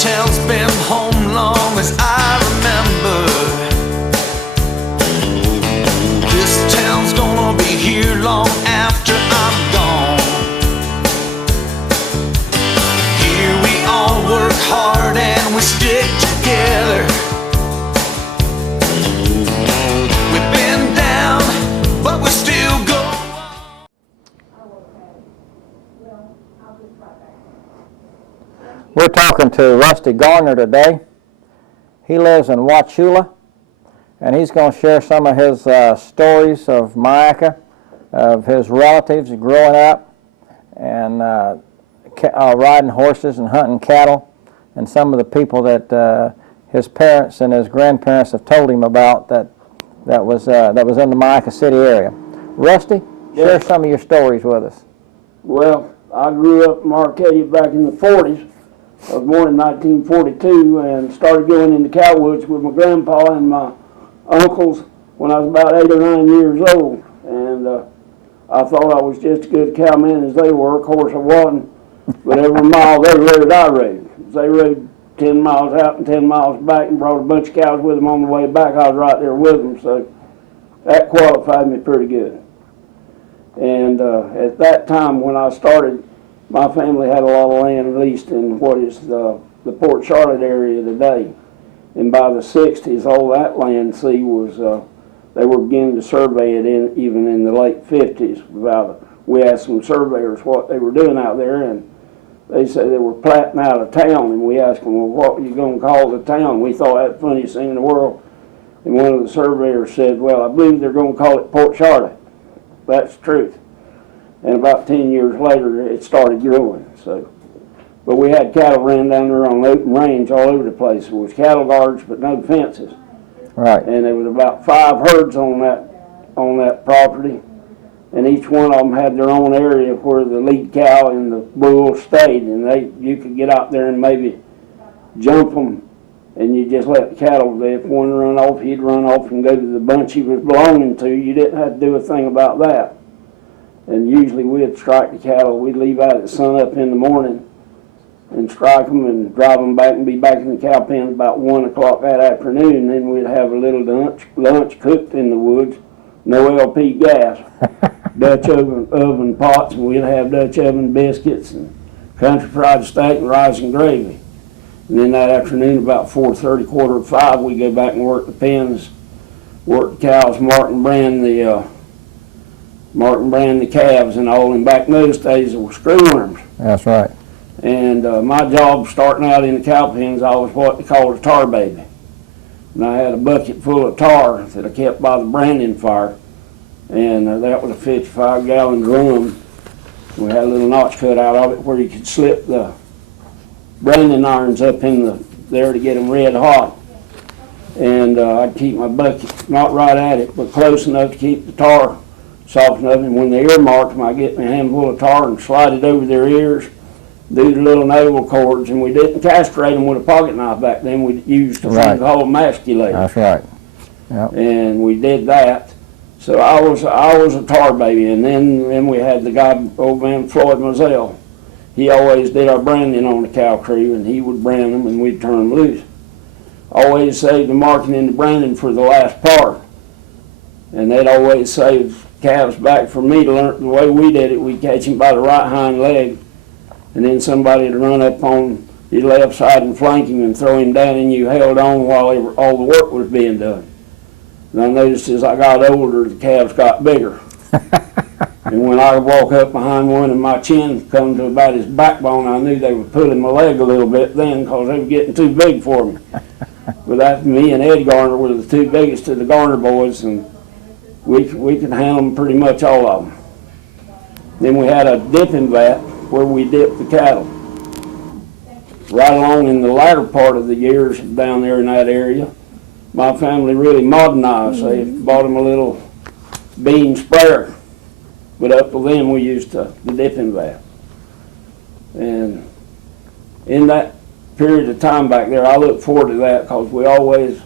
town's been home long as I remember. This town's gonna be here long after I'm gone. Here we all work hard and we stick together. We've been down, but we still go. We're talking to Rusty Gardner today. He lives in Wauchula, and he's going to share some of his stories of Myakka, of his relatives growing up, and riding horses and hunting cattle, and some of the people that his parents and his grandparents have told him about that was in the Myakka City area. Rusty, share some of your stories with us. Well, I grew up in Arcadia back in the 40s. I was born in 1942 and started going into cowwoods with my grandpa and my uncles when I was about 8 or 9 years old. And I thought I was just as good a cowman as they were. Of course I wasn't, but every mile they rode, I rode. They rode 10 miles out and 10 miles back and brought a bunch of cows with them on the way back. I was right there with them, so that qualified me pretty good. And at that time when I started, my family had a lot of land leased in what is the Port Charlotte area today. And by the 60s, all that land, was, they were beginning to survey it even in the late 50s. We asked some surveyors what they were doing out there, and they said they were platting out a town. And we asked them, well, what were you going to call the town? We thought that was the funniest thing in the world. And one of the surveyors said, well, I believe they're going to call it Port Charlotte. That's the truth. And about 10 years later, it started growing. So, but we had cattle ran down there on the open range all over the place. There was cattle guards, but no fences. Right. And there was about 5 herds on that property, and each one of them had their own area where the lead cow and the bull stayed. And you could get out there and maybe jump them, and you just let the cattle. If one run off, he'd run off and go to the bunch he was belonging to. You didn't have to do a thing about that. And usually we'd strike the cattle. We'd leave out at sun up in the morning and strike them and drive them back and be back in the cow pen about 1 o'clock that afternoon. And then we'd have a little lunch cooked in the woods, no LP gas, Dutch oven pots, and we'd have Dutch oven biscuits and country fried steak and rice and gravy. And then that afternoon about 4:30, 4:45, we'd go back and work the pens, work the cows, mark and brand the calves and all. And back in those days there were screwworms. That's right. And my job starting out in the cow pens, I was what they called a tar baby. And I had a bucket full of tar that I kept by the branding fire. And that was a 55-gallon drum. We had a little notch cut out of it where you could slip the branding irons up in there to get them red hot. And I'd keep my bucket not right at it, but close enough to keep the tar soft enough. And when they earmarked them, I'd get my handful of tar and slide it over their ears, do the little navel cords. And we didn't castrate them with a pocket knife back then. We used the thing called emasculate. That's right. Yep. And we did that. So I was a tar baby. And then we had the guy, old man Floyd Moselle. He always did our branding on the cow crew, and he would brand them and we'd turn them loose. Always saved the marking and the branding for the last part. And they'd always save calves back for me to learn the way we did it. We'd catch him by the right hind leg, and then somebody would run up on his left side and flank him and throw him down, and you held on while all the work was being done. And I noticed as I got older, the calves got bigger. And when I would walk up behind one and my chin come to about his backbone, I knew they were pulling my leg a little bit then because they were getting too big for me. But that, me and Ed Garner were the 2 biggest of the Garner boys, and we could handle them pretty much all of them. Then we had a dipping vat where we dipped the cattle. Right along in the latter part of the years down there in that area, my family really modernized. They bought them a little bean sprayer. But up to then we used the dipping vat. And in that period of time back there, I look forward to that because we always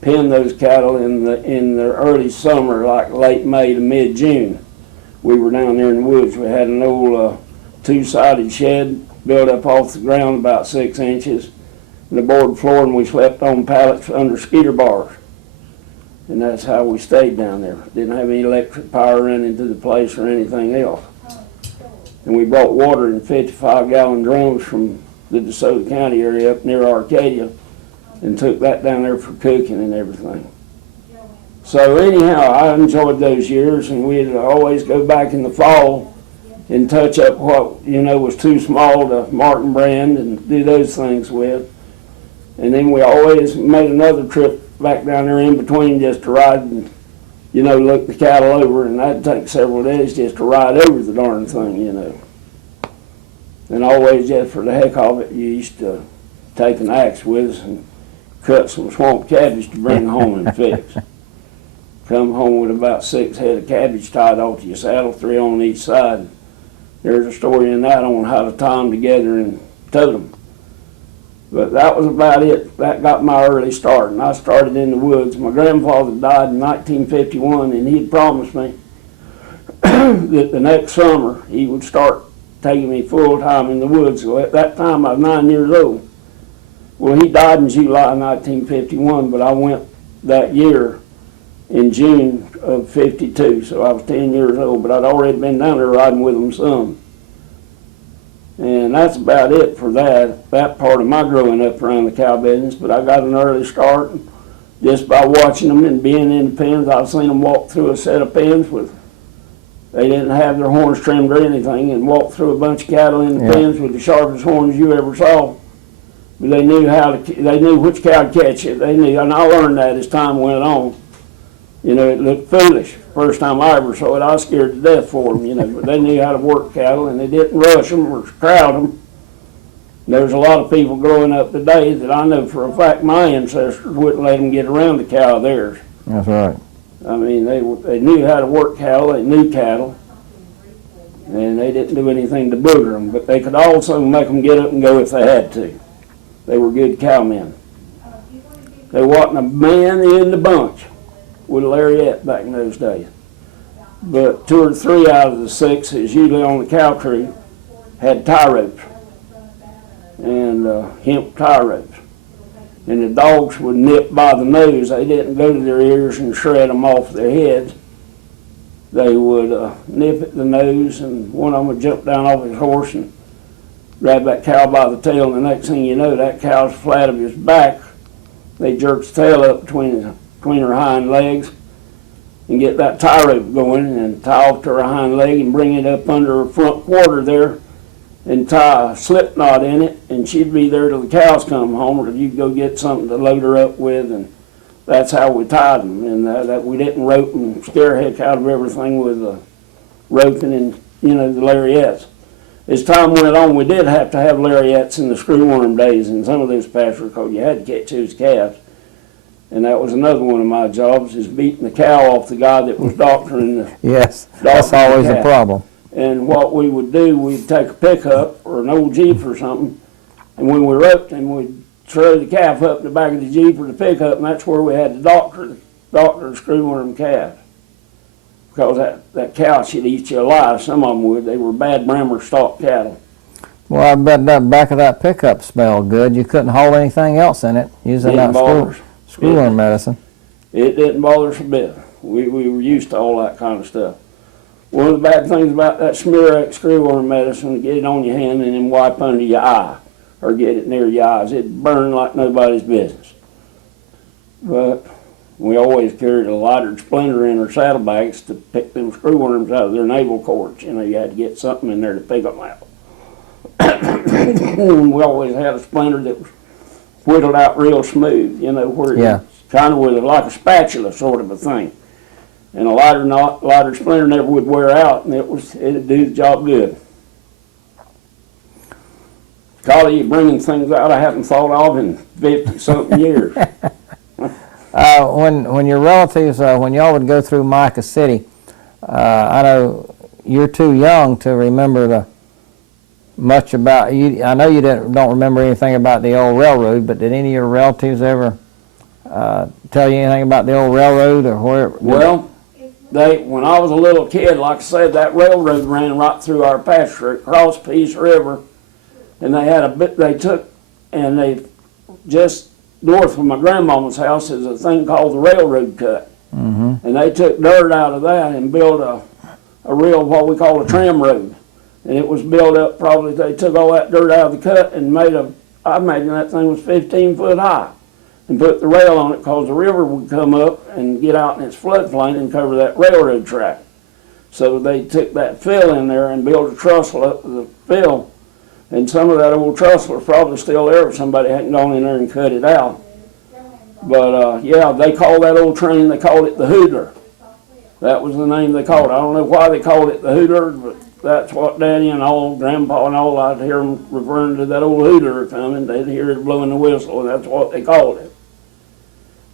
pen those cattle in the early summer, like late May to mid-June. We were down there in the woods. We had an old 2-sided shed built up off the ground about 6 inches, the board floor, and we slept on pallets under skeeter bars. And that's how we stayed down there. Didn't have any electric power running to the place or anything else. And we brought water in 55-gallon drums from the DeSoto County area up near Arcadia and took that down there for cooking and everything. So anyhow, I enjoyed those years, and we'd always go back in the fall and touch up what, was too small to mark and brand and do those things with. And then we always made another trip back down there in between just to ride and, look the cattle over, and that'd take several days just to ride over the darn thing, And always just for the heck of it, you used to take an axe with us and cut some swamp cabbage to bring home and fix. Come home with about 6 head of cabbage tied off to your saddle, 3 on each side. There's a story in that on how to tie them together and tote them. But that was about it. That got my early start, and I started in the woods. My grandfather died in 1951, and he'd promised me that the next summer he would start taking me full time in the woods. So at that time I was 9 years old. Well, he died in July 1951, but I went that year in June of 52, so I was 10 years old, but I'd already been down there riding with him some. And that's about it for that part of my growing up around the cow business. But I got an early start just by watching them and being in the pens. I've seen them walk through a set of pens they didn't have their horns trimmed or anything, and walk through a bunch of cattle in the pens with the sharpest horns you ever saw. But they knew which cow to catch it. They knew, and I learned that as time went on. It looked foolish. First time I ever saw it, I was scared to death for them, but they knew how to work cattle, and they didn't rush them or crowd them. There's a lot of people growing up today that I know for a fact my ancestors wouldn't let them get around the cow of theirs. That's right. I mean, they knew how to work cattle, they knew cattle, and they didn't do anything to booger them, but they could also make them get up and go if they had to. They were good cowmen. There wasn't a man in the bunch with a lariat back in those days. But 2 or 3 out of the 6, is usually on the cow crew, had tie ropes and hemp tie ropes. And the dogs would nip by the nose. They didn't go to their ears and shred them off their heads. They would nip at the nose, and one of them would jump down off his horse and grab that cow by the tail, and the next thing you know, that cow's flat of his back. They jerk the tail up between her hind legs and get that tie rope going and tie off to her hind leg and bring it up under her front quarter there and tie a slip knot in it, and she'd be there till the cows come home, or you'd go get something to load her up with, and that's how we tied them. And that we didn't rope and scare heck out of everything with roping and the lariats. As time went on, we did have to have lariats in the screwworm days in some of those pastures because you had to catch those calves. And that was another one of my jobs, is beating the cow off the guy that was doctoring the Yes, that's always a problem. And what we would do, we'd take a pickup or an old Jeep or something, and when we roped him, we'd throw the calf up the back of the Jeep or the pickup, and that's where we had to doctor the screwworm calf. Because that cow should eat you alive. Some of them would. They were bad Brammer stock cattle. Well, I bet that back of that pickup smelled good. You couldn't hold anything else in it using that screwworm medicine. It didn't bother us a bit. We were used to all that kind of stuff. One of the bad things about that Smear-X screwworm medicine, get it on your hand and then wipe under your eye or get it near your eyes. It'd burn like nobody's business. But we always carried a lighter splinter in our saddlebags to pick them screwworms out of their navel cords. You had to get something in there to pick them out. We always had a splinter that was whittled out real smooth, where it's kind of with like a spatula sort of a thing. And a lighter splinter never would wear out, and it'd do the job good. Golly, you're bringing things out I haven't thought of in 50-something years. When your relatives, when y'all would go through Myakka City, I know you're too young to remember much about you. I know you don't remember anything about the old railroad, but did any of your relatives ever tell you anything about the old railroad or where? Well, when I was a little kid, like I said, that railroad ran right through our pasture across Peace River, and they had they just north of my grandmama's house is a thing called the railroad cut. Mm-hmm. And they took dirt out of that and built a real, what we call a tram road. And it was built up, probably they took all that dirt out of the cut and I imagine that thing was 15 foot high, and put the rail on it because the river would come up and get out in its floodplain and cover that railroad track. So they took that fill in there and built a trestle up to the fill, and some of that old trestle is probably still there if somebody hadn't gone in there and cut it out. But yeah, they called that old train, they called it the Hooter. That was the name they called it. I don't know why they called it the Hooter, but that's what Daddy and all, Grandpa and all, I'd hear them referring to that old Hooter coming. They'd hear it blowing the whistle, and that's what they called it.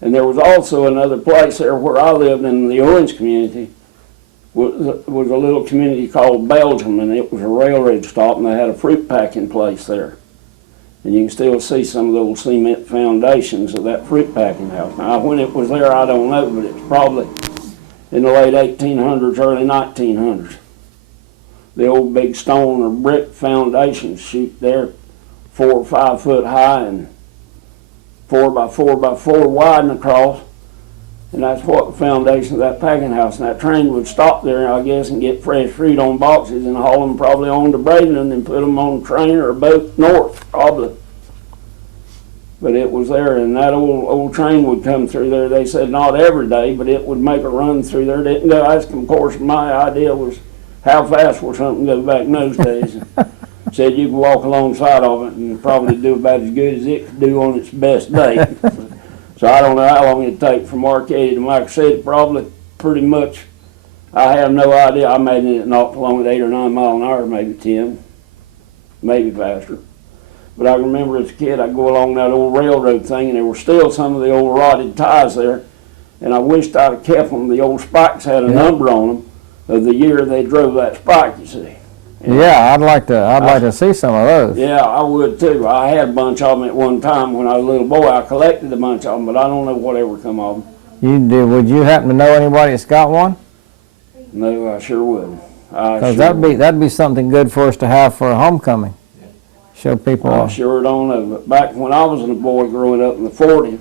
And there was also another place there where I lived in the Orange community, was a little community called Belgium, and it was a railroad stop, and they had a fruit packing place there. And you can still see some of the old cement foundations of that fruit packing house. Now, when it was there, I don't know, but it's probably in the late 1800s, early 1900s. The old big stone or brick foundations shoot there 4 or 5 foot high and 4 by 4 by 4 wide and across. And that's what the foundation of that packing house. And that train would stop there, I guess, and get fresh fruit on boxes and haul them probably on to Bradenton and put them on a train or a boat north, probably. But it was there, and that old train would come through there. They said not every day, but it would make a run through there. Didn't go ask them. Of course, my idea was how fast will something go back in those days. Said you could walk alongside of it and probably do about as good as it could do on its best day. So I don't know how long it'd take from Arcadia to Myakka City. Probably pretty much, I have no idea. I imagine it not along with 8 or 9 miles an hour, maybe 10, maybe faster. But I remember as a kid, I'd go along that old railroad thing, and there were still some of the old rotted ties there. And I wished I'd have kept them. The old spikes had a number on them of the year they drove that spike, you see. And Yeah, I'd like to see some of those. yeah, I would too. I had a bunch of them at one time when I was a little boy. I collected a bunch of them, but I don't know whatever come of them. You do? Would you happen to know anybody that's got one? No, I sure wouldn't. Because that'd be something good for us to have for a homecoming. Show people. I sure don't know. But back when I was a boy growing up in the 40s,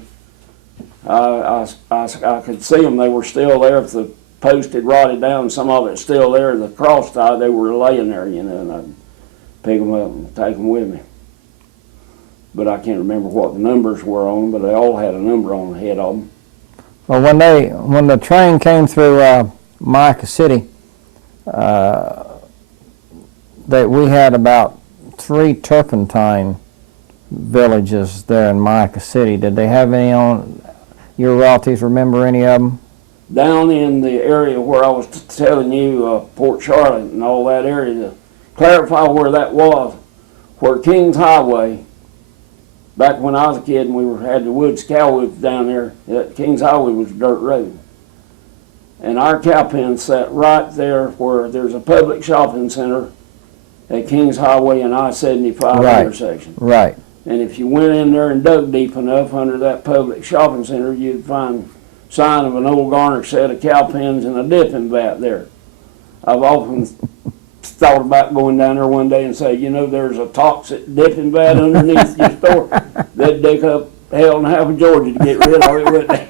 I could see them. They were still there. If the post had rotted down, some of it's still there. The cross tie, they were laying there, you know, and I'd pick them up and take them with me. But I can't remember what the numbers were on them, but they all had a number on the head of them. Well, when the train came through Myakka City, we had about 3 turpentine villages there in Myakka City. Did they have any on your relatives? Remember any of them? Down in the area where I was telling you, Port Charlotte and all that area, to clarify where that was, where Kings Highway, back when I was a kid and we had the woods, cow woods down there, Kings Highway was a dirt road. And our cow pen sat right there where there's a public shopping center at Kings Highway and I-75 intersection. Right. And if you went in there and dug deep enough under that public shopping center, you'd find sign of an old Garner set of cow pens and a dipping vat there. I've often thought about going down there one day and say, you know, there's a toxic dipping vat underneath your store. They'd dig up hell and half of Georgia to get rid of it, wouldn't they?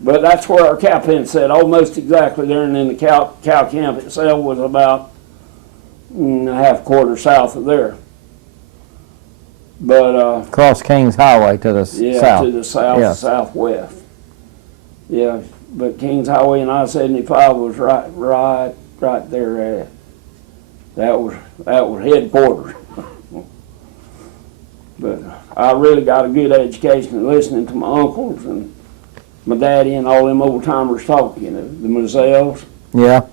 But that's where our cow pen set, almost exactly there, and then the cow camp itself was about a half quarter south of there. But Across Kings Highway to the south. To the south, southwest. Yeah, but Kings Highway and I-75 was right there at it. That was headquarters. But I really got a good education listening to my uncles and my daddy and all them old timers talking, you know, the Mazels. Yeah.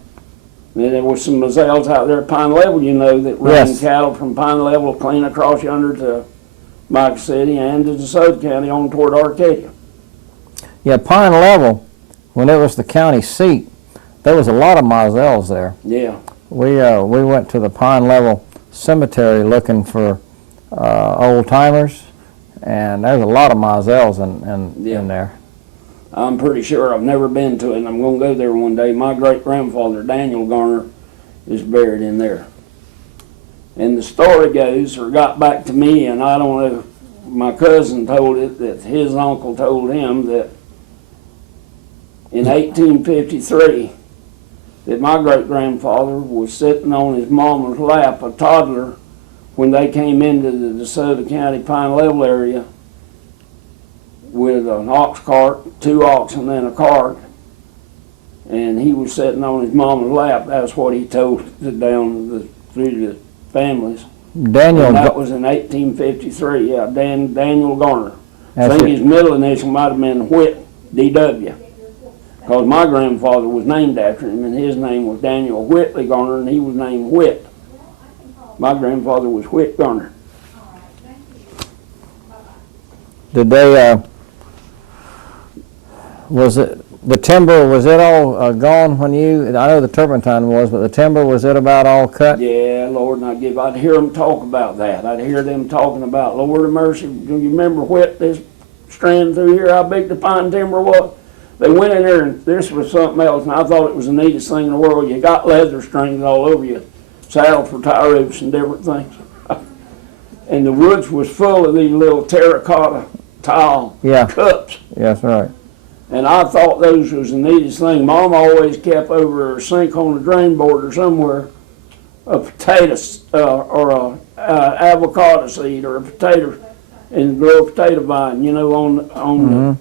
And then there was some Mazels out there at Pine Level, you know, that ran cattle from Pine Level clean across yonder to Myakka City and to DeSoto County on toward Arcadia. Yeah, Pine Level, when it was the county seat, there was a lot of Mazels there. Yeah. We went to the Pine Level Cemetery looking for old timers, and there's a lot of Mazels in there. I'm pretty sure. I've never been to it, and I'm going to go there one day. My great-grandfather, Daniel Garner, is buried in there. And the story goes, or got back to me, and I don't know my cousin told it that his uncle told him that in 1853 that my great-grandfather was sitting on his mama's lap, a toddler, when they came into the DeSoto County Pine Level area with an ox cart, 2 oxen and a cart, and he was sitting on his mama's lap. That's what he told through the families. Daniel. And that was in 1853. Yeah, Daniel Garner. I That's think it. his middle initial might have been Whit, D.W. Because my grandfather was named after him, and his name was Daniel Whitley Garner, and he was named Whit. My grandfather was Whit Garner. Did they, was it, the timber, was it all gone when you, I know the turpentine was, but the timber, was it about all cut? Yeah, Lord, and I'd hear them talk about that. I'd hear them talking about, Lord of mercy, do you remember what this strand through here, how big the pine timber was? They went in there, and this was something else, and I thought it was the neatest thing in the world. You got leather strings all over you, saddles for tie ropes and different things. And the woods was full of these little terracotta tile cups. Yeah, that's right. And I thought those was the neatest thing. Mom always kept over her sink on the drain board or somewhere a potato or a avocado seed or a potato, and grow a potato vine, you know, on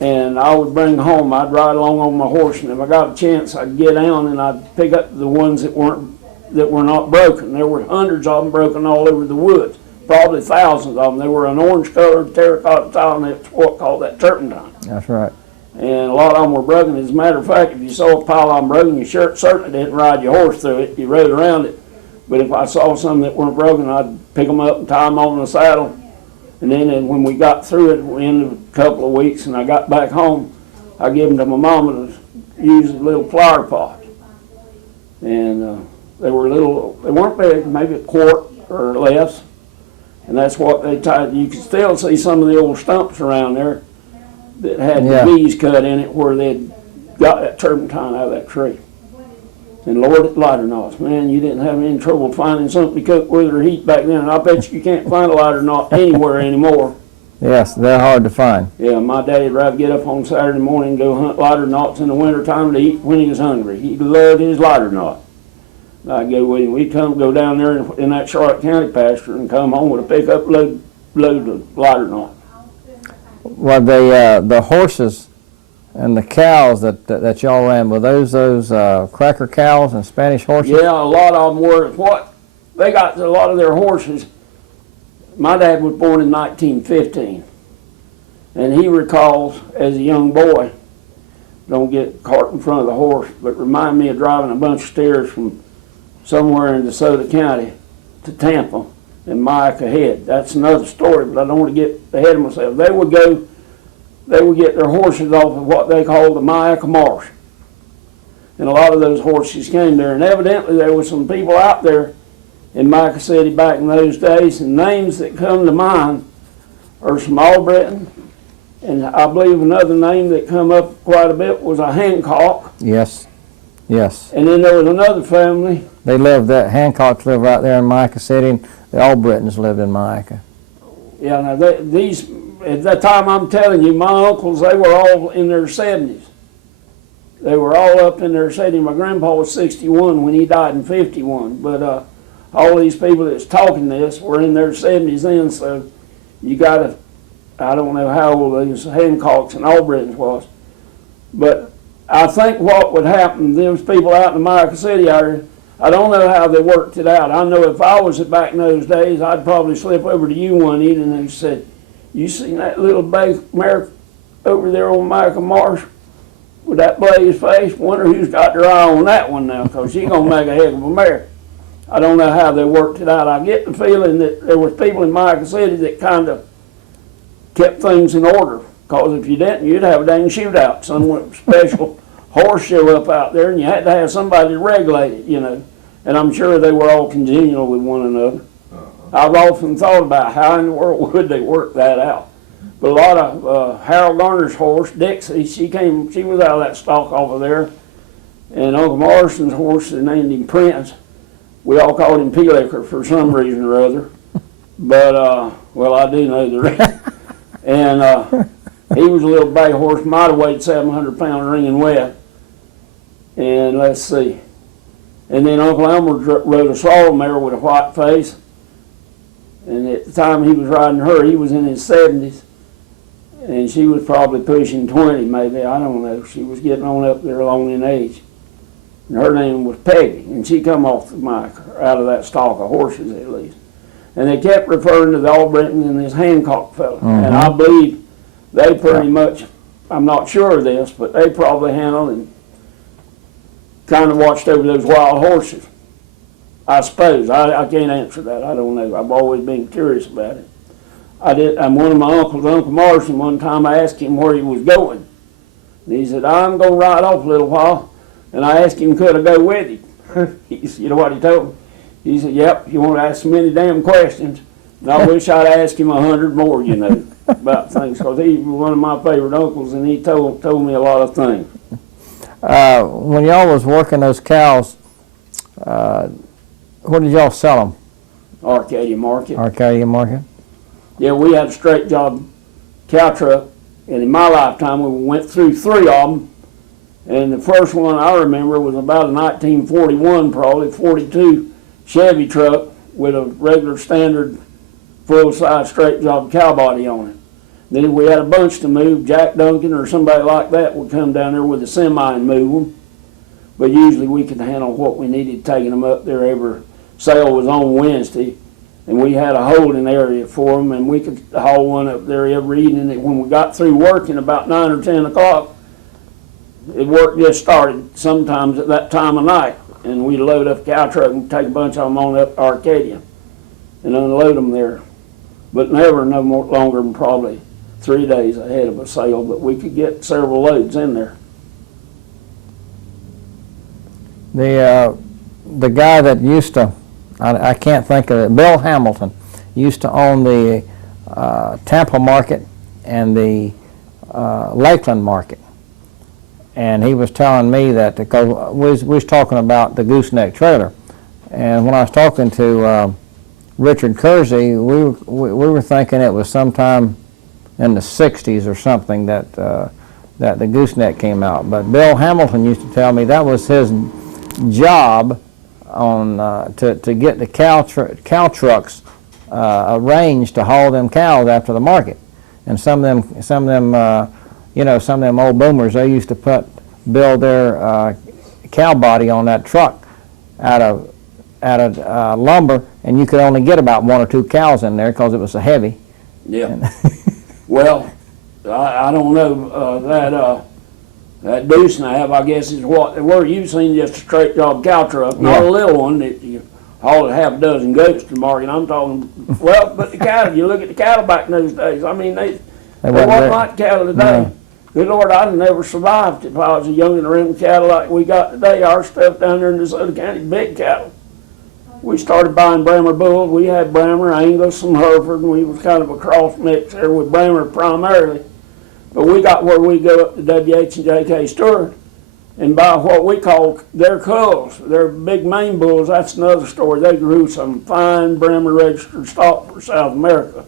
and I would bring home. I'd ride along on my horse, and if I got a chance, I'd get down and I'd pick up the ones that were not broken. There were hundreds of them broken all over the woods, probably thousands of them. They were an orange-colored terracotta tile, and it's what called that turpentine. That's right. And a lot of them were broken. As a matter of fact, if you saw a pile of them broken, you certainly didn't ride your horse through it. You rode around it. But if I saw some that weren't broken, I'd pick them up and tie them on the saddle. And then when we got through it, we ended a couple of weeks, and I got back home, I gave them to my mama to use a little flower pot. And they were little, they weren't big, maybe a quart or less. And that's what they tied. You can still see some of the old stumps around there that had the V's cut in it where they'd got that turpentine out of that tree. And Lord, lighter knots, man, you didn't have any trouble finding something to cook with or heat back then. And I bet you can't find a lighter knot anywhere anymore. Yes, they're hard to find. Yeah, my daddy'd rather get up on Saturday morning and go hunt lighter knots in the wintertime to eat when he was hungry. He loved his lighter knot. I'd go with him. We'd go down there in that Charlotte County pasture and come home with a pickup load of lighter knot. Well, the horses and the cows that y'all ran, were those cracker cows and Spanish horses? Yeah, a lot of them were. What they got, a lot of their horses. My dad was born in 1915, and he recalls as a young boy, don't get caught in front of the horse, but remind me of driving a bunch of steers from somewhere in DeSoto County to Tampa and Myakka Head. That's another story, but I don't want to get ahead of myself. They would get their horses off of what they called the Myakka Marsh. And a lot of those horses came there, and evidently there were some people out there in Myakka City back in those days, and names that come to mind are Small Britain, and I believe another name that come up quite a bit was a Hancock. Yes, yes. And then there was another family. They lived, that Hancocks lived right there in Myakka City, and the Albritons lived in Myakka. Yeah, now these, at that time I'm telling you, my uncles, they were all in their 70s. They were all up in their 70s. My grandpa was 61 when he died in 51, but all these people that's talking this were in their 70s then, so you gotta, I don't know how old these Hancocks and Albritons was, but I think what would happen, those people out in the Myakka City area, I don't know how they worked it out. I know if I was back in those days, I'd probably slip over to you one evening and said, you seen that little bay mare over there on Myakka Marsh with that blaze face? Wonder who's got their eye on that one now, because she's going to make a heck of a mare. I don't know how they worked it out. I get the feeling that there was people in Myakka City that kind of kept things in order, because if you didn't, you'd have a dang shootout. Some special horse show up out there, and you had to have somebody to regulate it, you know. And I'm sure they were all congenial with one another. I've often thought about how in the world would they work that out. But a lot of Harold Garner's horse, Dixie, she was out of that stock over there. And Uncle Morrison's horse, they named him Prince. We all called him P-Licker for some reason or other. But, well, I do know the reason. And he was a little bay horse, might have weighed 700 pounds ringing wet. And let's see. And then Uncle Elmer rode a sorrel mare with a white face. And at the time he was riding her, he was in his 70s. And she was probably pushing 20, maybe, I don't know. She was getting on up there along in age. And her name was Peggy, and she come off the mic, out of that stock of horses at least. And they kept referring to the Albritton and this Hancock fella. And I believe they pretty much, I'm not sure of this, but they probably handled and kind of watched over those wild horses. I suppose. I can't answer that. I don't know. I've always been curious about it. I'm one of my uncles, Uncle Morrison, one time I asked him where he was going. And he said, I'm going to ride off a little while. And I asked him, could I go with him? You know what he told me? He said, yep, you won't ask so many damn questions. And I wish I'd asked him 100 more, you know, about things. Because he was one of my favorite uncles, and he told me a lot of things. When y'all was working those cows, where did y'all sell them? Arcadia Market. Arcadia Market? Yeah, we had a straight job cow truck, and in my lifetime we went through 3 of them. And the first one I remember was about a 1941, probably 42 Chevy truck with a regular standard full-size straight job cow body on it. Then if we had a bunch to move, Jack Duncan or somebody like that would come down there with a semi and move them. But usually we could handle what we needed, taking them up there. Every sale was on Wednesday, and we had a holding area for them, and we could haul one up there every evening. And when we got through working about 9 or 10 o'clock, the work just started sometimes at that time of night, and we'd load up a cow truck and take a bunch of them on up to Arcadia and unload them there. But never no more longer than probably 3 days ahead of a sale, but we could get several loads in there. The guy that used to, I can't think of it, Bill Hamilton, used to own the Tampa market and the Lakeland market. And he was telling me that, because we was talking about the gooseneck trailer, and when I was talking to Richard Kersey, we were thinking it was sometime in the 60s or something that the gooseneck came out. But Bill Hamilton used to tell me that was his job on to get the cow trucks arranged to haul them cows after the market. And some of them you know, some of them old boomers, they used to build their cow body on that truck out of lumber, and you could only get about 1 or 2 cows in there because it was so heavy. Yeah. Well, I don't know, that deuce and a half, I guess, is what they were. You've seen just a straight job cow truck, not a little one that you hauled half a dozen goats to market. I'm talking, well, but the cattle, you look at the cattle back in those days, I mean, they wasn't like cattle today. No. Good Lord, I'd have never survived if I was a young and rim cattle like we got today. Our stuff down there in DeSoto County, big cattle. We started buying Brammer bulls. We had Brammer, Angus, and Hereford, and we was kind of a cross mix there with Brammer primarily. But we got where we go up to W.H. and J.K. Stewart and buy what we call their culls. They're big Maine bulls. That's another story. They grew some fine Brammer registered stock for South America.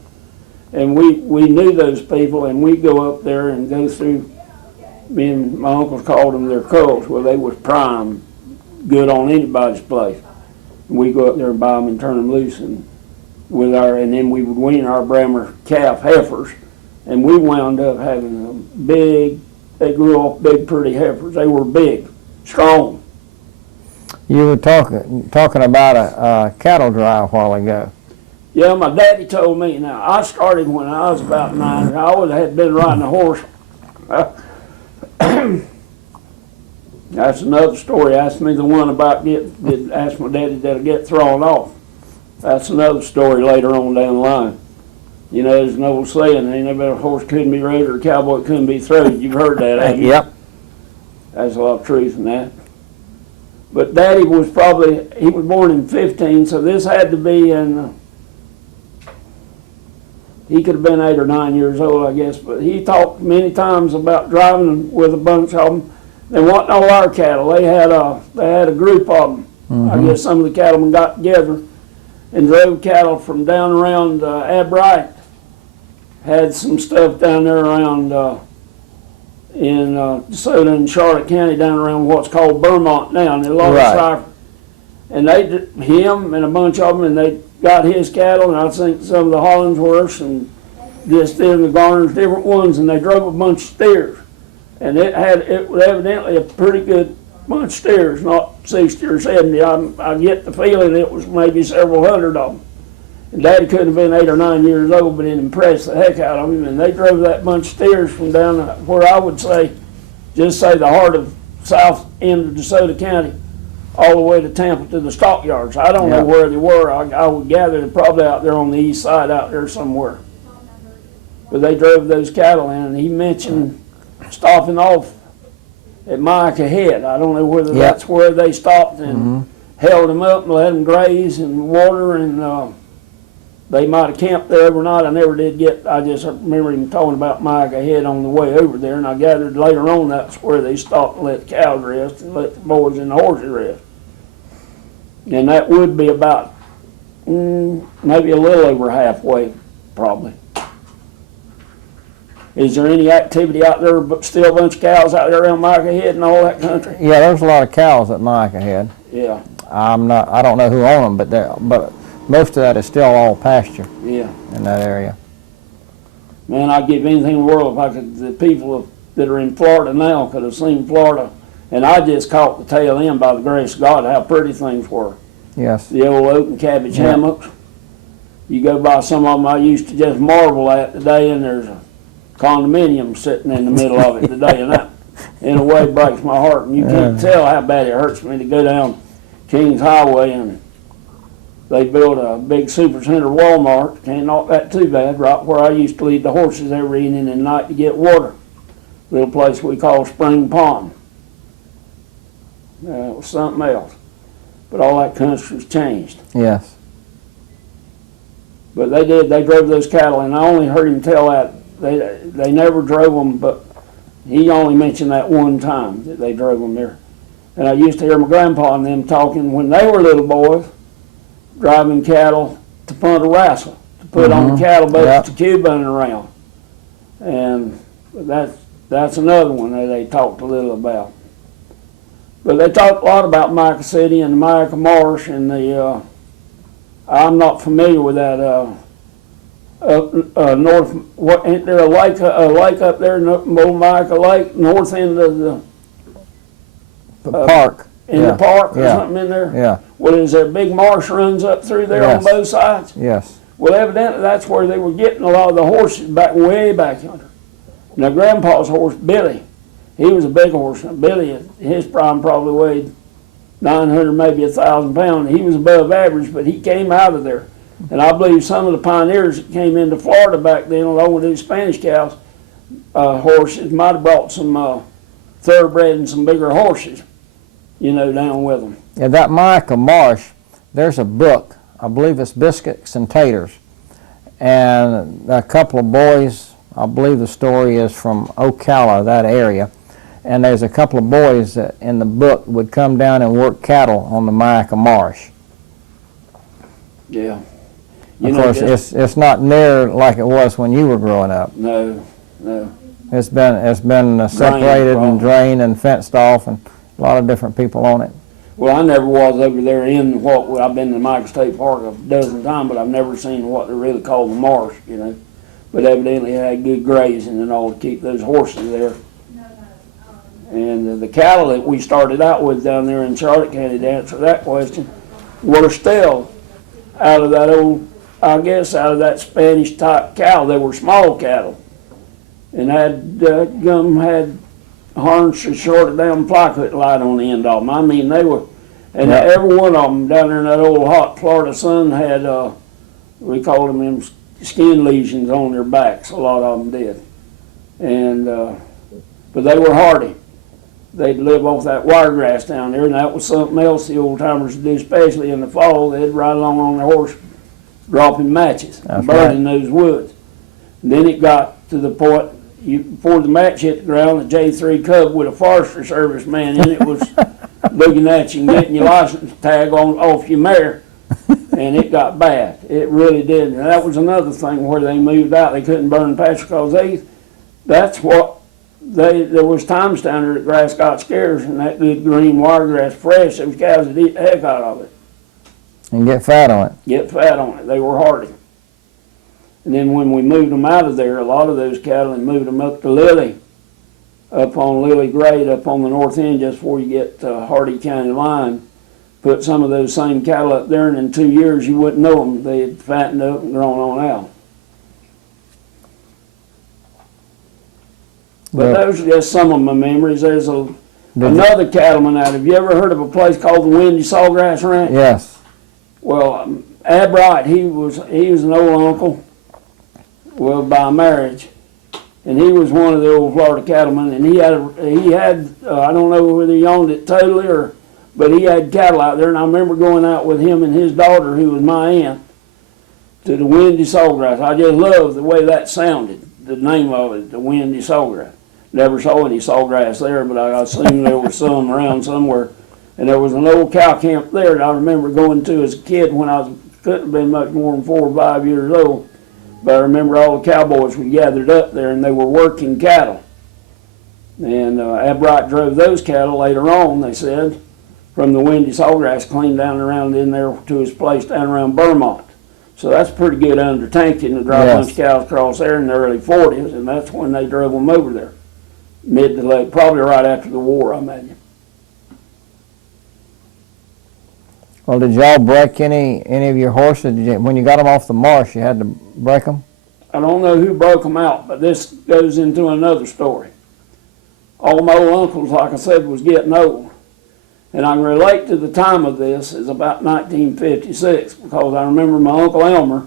And we knew those people, and we go up there and go through, me and my uncles called them their culls, where they was prime, good on anybody's place. And we go up there and buy them and turn them loose, and then we would wean our Brammer calf heifers, and we wound up having a they grew off big, pretty heifers. They were big, strong. You were talking about a cattle drive a while ago. Yeah, my daddy told me. Now, I started when I was about 9. I always had been riding a horse. That's another story. Asked me the one about asked my daddy did I get thrown off. That's another story later on down the line. You know, there's an old saying, ain't no better horse couldn't be rode or a cowboy couldn't be throwed. You've heard that, haven't you? Yep. There's a lot of truth in that. But Daddy was he was born in 15, so this had to be in, he could have been 8 or 9 years old, I guess, but he talked many times about driving with a bunch of them. They wasn't all our cattle. They had a group of them. I guess some of the cattlemen got together, and drove cattle from down around Abright. Had some stuff down there around in DeSoto and Charlotte County, down around what's called Vermont now, and a lot Right. of cypher. And him and a bunch of them, and they got his cattle, and I think some of the Hollingsworths and this, the Garners, different ones, and they drove a bunch of steers. And it was evidently a pretty good bunch of steers, not 60 or 70. I get the feeling it was maybe several hundred of them. And Daddy couldn't have been 8 or 9 years old, but it impressed the heck out of him. And they drove that bunch of steers from down where I would say, just say the heart of south end of DeSoto County, all the way to Tampa to the stockyards. I don't know where they were. I would gather they're probably out there on the east side out there somewhere. But they drove those cattle in, and he mentioned stopping off at Myakka Head. I don't know whether that's where they stopped and held them up and let them graze and water, and they might have camped there overnight. I never did I just remember him talking about Myakka Head on the way over there, and I gathered later on that's where they stopped and let the cows rest and let the boys and the horses rest. And that would be about maybe a little over halfway, probably. Is there any activity out there, but still a bunch of cows out there around Myakka Head and all that country? Yeah, there's a lot of cows at Myakka Head. Yeah. I don't know who own them, but most of that is still all pasture. Yeah. In that area. Man, I'd give anything in the world if I could. The people that are in Florida now could have seen Florida, and I just caught the tail end by the grace of God how pretty things were. Yes. The old oak and cabbage hammocks. You go by some of them I used to just marvel at today, and there's a condominium sitting in the middle of it today, and that in a way breaks my heart. And you can't tell how bad it hurts me to go down Kings Highway and they built a big supercenter Walmart. Can't knock that too bad, right where I used to lead the horses every evening and night to get water. Little place we call Spring Pond. It was something else. But all that country's changed. Yes. But they drove those cattle, and I only heard him tell that. They never drove them, but he only mentioned that one time that they drove them there. And I used to hear my grandpa and them talking when they were little boys, driving cattle to Punta Rassa, to put on cattle boats to Cuban around. And that's another one that they talked a little about. But they talked a lot about Myakka City and the Myakka Marsh and the, I'm not familiar with that, north, what, ain't there a lake up there, Old Myakka Lake, north end of The park. the park or something in there? Yeah. Well, is there a big marsh runs up through there on both sides? Yes. Well, evidently that's where they were getting a lot of the horses way back yonder. Now, Grandpa's horse, Billy, he was a big horse. Now, Billy, his prime probably weighed 900, maybe 1,000 pounds. He was above average, but he came out of there. And I believe some of the pioneers that came into Florida back then, along with these Spanish cows, horses, might have brought some thoroughbred and some bigger horses, down with them. Yeah, that Myakka Marsh, there's a book, I believe it's Biscuits and Taters, and a couple of boys, I believe the story is from Ocala, that area, and there's a couple of boys that in the book would come down and work cattle on the Myakka Marsh. Yeah. Of course, it's not near like it was when you were growing up. No. It's been separated and drained and fenced off, and a lot of different people on it. Well, I never was over there I've been to Myakka State Park a dozen times, but I've never seen what they really call the marsh, But evidently it had good grazing and all to keep those horses there. And the cattle that we started out with down there in Charlotte County, to answer that question, were still out of that Spanish type cow. They were small cattle and had harness and shorted down plywood light on the end of them. I mean, they were, and every one of them down there in that old hot Florida sun had, we called them skin lesions on their backs. A lot of them did. And, but they were hardy. They'd live off that wiregrass down there, and that was something else the old timers would do, especially in the fall. They'd ride along on their horse, dropping matches, burning those woods. And then it got to the point, before the match hit the ground, the J3 Cub with a Forestry Service man in it was looking at you and getting your license tag off your mare And it got bad. It really did. And that was another thing where they moved out. They couldn't burn pasture because there was times down there that grass got scarce, and that good green wiregrass fresh, those cows would eat the heck out of it. And get fat on it. Get fat on it. They were hardy. And then when we moved them out of there, a lot of those cattle, and moved them up to Lily, up on Lily Grade, up on the north end, just before you get to Hardy County line. Put some of those same cattle up there, and in 2 years you wouldn't know them. They had fattened up and grown on out. But those are just some of my memories. There's another cattleman out. Have you ever heard of a place called the Windy Sawgrass Ranch? Yes. Well, Ab Wright, he was an old uncle, well, by marriage, and he was one of the old Florida cattlemen. And he had I don't know whether he owned it totally but he had cattle out there. And I remember going out with him and his daughter, who was my aunt, to the Windy Sawgrass. I just loved the way that sounded. The name of it, the Windy Sawgrass. Never saw any sawgrass there, but I assume there was some around somewhere. And there was an old cow camp there that I remember going to as a kid when couldn't have been much more than 4 or 5 years old. But I remember all the cowboys were gathered up there, and they were working cattle. And Ab Wright drove those cattle later on, they said, from the Windy Sawgrass clean down around in there to his place down around Vermont. So that's pretty good undertaking to drive a bunch of cows across there in the early 40s, and that's when they drove them over there. Mid to late, probably right after the war, I imagine. Well, did y'all break any of your horses? When you got them off the marsh, you had to break them? I don't know who broke them out, but this goes into another story. All my old uncles, like I said, was getting old. And I can relate to the time of this is about 1956, because I remember my Uncle Elmer,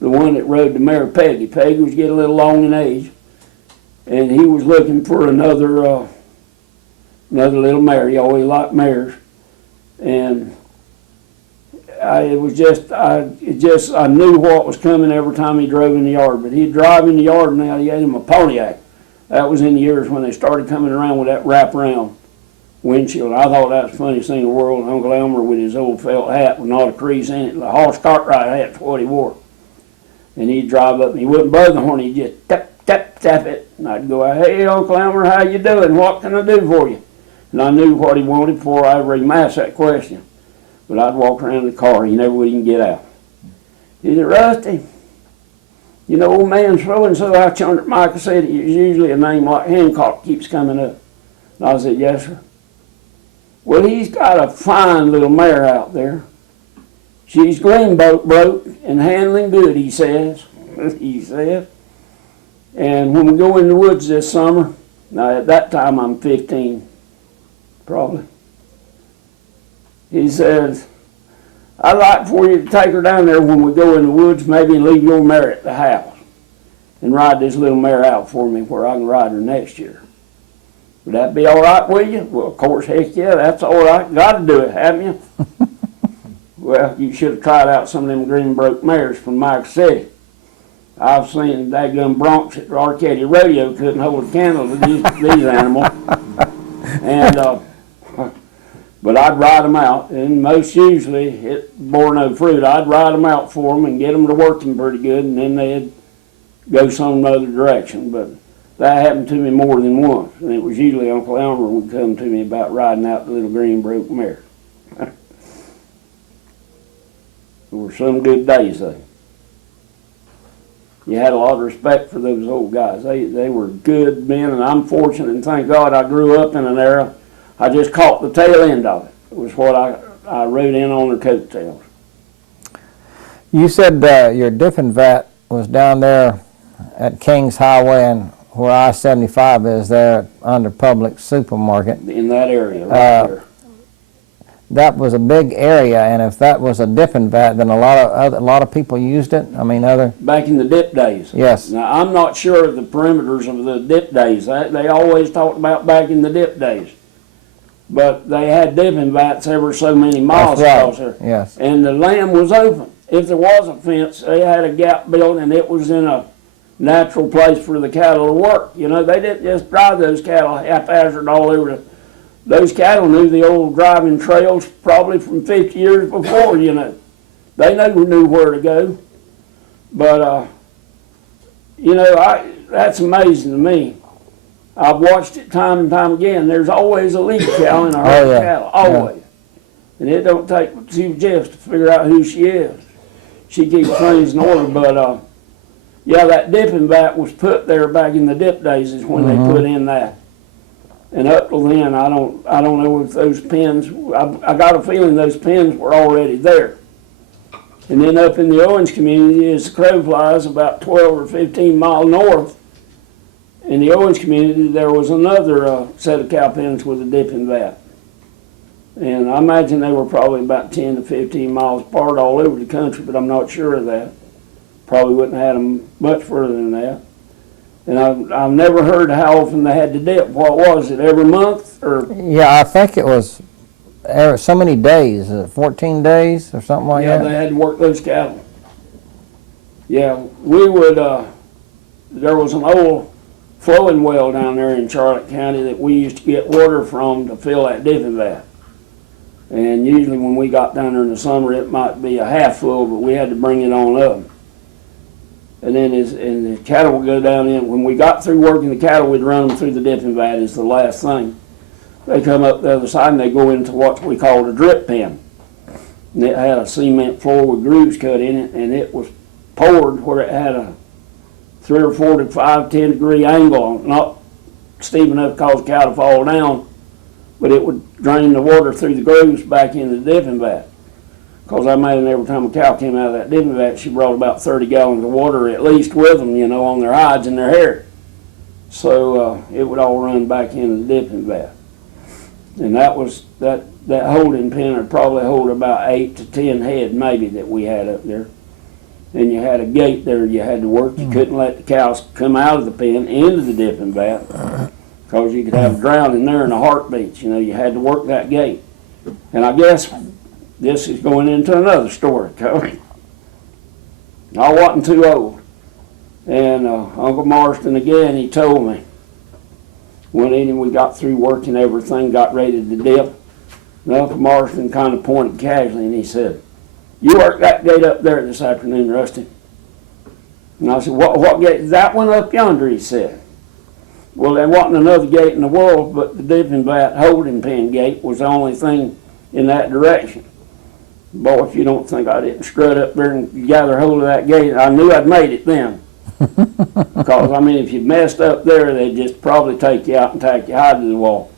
the one that rode the mare Peggy. Peggy was getting a little long in age, and he was looking for another little mare. He always liked mares. And I knew what was coming every time he drove in the yard. But he'd drive in the yard, and now he had him a Pontiac. That was in the years when they started coming around with that wraparound windshield. I thought that was the funniest thing in the world. And Uncle Elmer with his old felt hat with not a crease in it, the horse cartwright hat's what he wore. And he'd drive up, and he wouldn't buzz the horn, he'd just tap, tap, tap it. And I'd go, "Hey, Uncle Elmer, how you doing? What can I do for you?" And I knew what he wanted before I ever even asked that question. But I'd walk around the car, he never would even get out. He said, "Rusty, you know, old man so-and-so out yonder at Myakka City, it's usually a name like Hancock keeps coming up." And I said, "Yes, sir." "Well, he's got a fine little mare out there. She's green broke and handling good," he says. He said. "And when we go in the woods this summer," now at that time I'm 15, probably. He says, "I'd like for you to take her down there when we go in the woods, maybe, and leave your mare at the house and ride this little mare out for me where I can ride her next year. Would that be all right with you?" "Well, of course, heck yeah, that's all right. Got to do it, haven't you?" "Well, you should have tried out some of them green broke mares from Myakka City. I've seen daggum broncs at the Arcady Rodeo couldn't hold a candle to these animals." And but I'd ride them out, and most usually it bore no fruit. I'd ride them out for them and get them to working pretty good, and then they'd go some other direction. But that happened to me more than once, and it was usually Uncle Elmer would come to me about riding out the little green broke mare. There were some good days, though. You had a lot of respect for those old guys. They were good men, and I'm fortunate, and thank God I grew up in an era. I just caught the tail end of it. It was what I rode in on their coattails. You said your dipping vat was down there at Kings Highway and where I-75 is there under Public Supermarket. In that area, right there. That was a big area, and if that was a dipping vat, then a lot of people used it. I mean, back in the dip days. Yes. Now I'm not sure of the perimeters of the dip days. They always talked about back in the dip days, but they had dipping vats ever so many miles across there. Yes. And the land was open. If there was a fence, they had a gap built, and it was in a natural place for the cattle to work. You know, they didn't just drive those cattle haphazard all over. Those cattle knew the old driving trails probably from 50 years before, you know. They never knew where to go. But, that's amazing to me. I've watched it time and time again. There's always a lead cow in a herd of cattle, always. And it don't take two Jeffs to figure out who she is. She keeps things in order, but that dipping vat was put there back in the dip days is when they put in that. And up till then, I don't know if those pens, I got a feeling those pens were already there. And then up in the Owens community, as the crow flies about 12 or 15 miles north, in the Owens community, there was another set of cow pens with a dipping vat. And I imagine they were probably about 10 to 15 miles apart all over the country, but I'm not sure of that. Probably wouldn't have had them much further than that. And I've never heard how often they had to dip. What was it, every month? Or? Yeah, I think it was so many days, 14 days or something like that? Yeah, they had to work those cattle. Yeah, we would, there was an old flowing well down there in Charlotte County that we used to get water from to fill that dipping vat. And usually when we got down there in the summer, it might be a half full, but we had to bring it on up. And then and the cattle would go down in. When we got through working the cattle, we'd run them through the dipping vat as the last thing. They come up the other side and they go into what we called a drip pen. And it had a cement floor with grooves cut in it, and it was poured where it had a 3 or 4 to 5, 10 degree angle, not steep enough to cause the cow to fall down, but it would drain the water through the grooves back into the dipping vat. Because I imagine every time a cow came out of that dipping vat, she brought about 30 gallons of water at least with them, on their hides and their hair. So it would all run back into the dipping vat. And that holding pen would probably hold about 8 to 10 head maybe that we had up there. And you had a gate there you had to work. You couldn't let the cows come out of the pen into the dipping vat because you could have a drowning there in a heartbeat. You had to work that gate. And I guess this is going into another story, Cody. I wasn't too old. And Uncle Marston, again, he told me, one evening we got through working everything, got ready to dip, and Uncle Marston kind of pointed casually and he said, "You work that gate up there this afternoon, Rusty." And I said, what gate? "That one up yonder," he said. Well, there wasn't another gate in the world, but the dipping vat holding pen gate was the only thing in that direction. Boy, if you don't think I didn't strut up there and gather hold of that gate, I knew I'd made it then. Because, if you messed up there, they'd just probably take you out and tack your hide to the wall.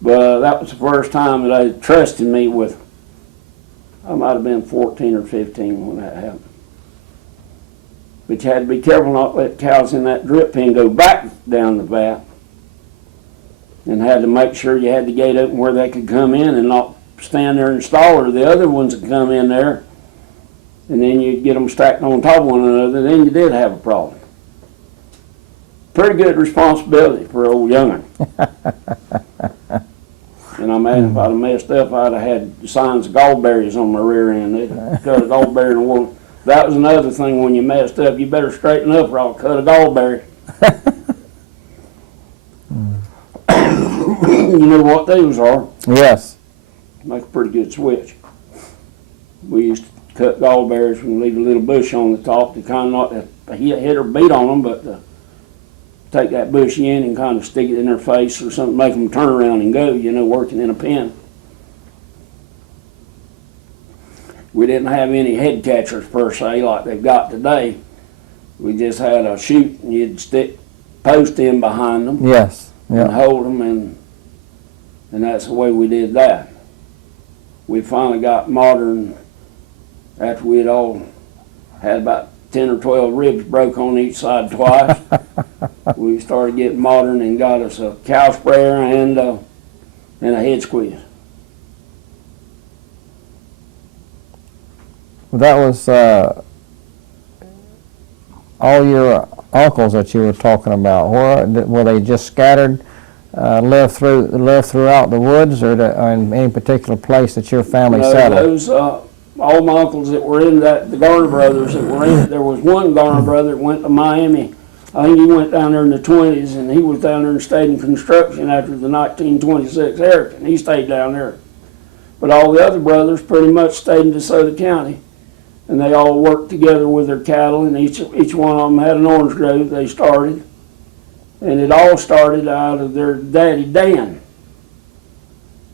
But that was the first time that they trusted me with, I might have been 14 or 15 when that happened. But you had to be careful not to let cows in that drip pen go back down the vat. And had to make sure you had the gate open where they could come in and not stand there and stall, or the other ones would come in there. And then you'd get them stacked on top of one another, then you did have a problem. Pretty good responsibility for old young'un. And I imagine if I'd have messed up, I'd have had signs of gallberries on my rear end. They'd cut a gallberry in the wall. That was another thing when you messed up. You better straighten up or I'll cut a gallberry. You know what those are? Yes. Make a pretty good switch. We used to cut gallberries and leave a little bush on the top to kind of not hit or beat on them, but take that bush in and kind of stick it in their face or something, make them turn around and go, working in a pen. We didn't have any head catchers per se like they've got today. We just had a chute and you'd stick post in behind them. Yes. And hold them, and that's the way we did that. We finally got modern after we had all had about 10 or 12 ribs broke on each side twice. We started getting modern and got us a cow sprayer and a head squeeze. That was all your uncles that you were talking about. Were they just scattered, lived throughout the woods, or in any particular place that your family settled? Those all my uncles that were in that, the Garner brothers that were in it. There was one Garner brother that went to Miami. I think he went down there in the 20s, and he was down there and stayed in construction after the 1926 hurricane. He stayed down there. But all the other brothers pretty much stayed in DeSoto County. and they all worked together with their cattle, and each one of them had an orange grove they started. And it all started out of their daddy, Dan.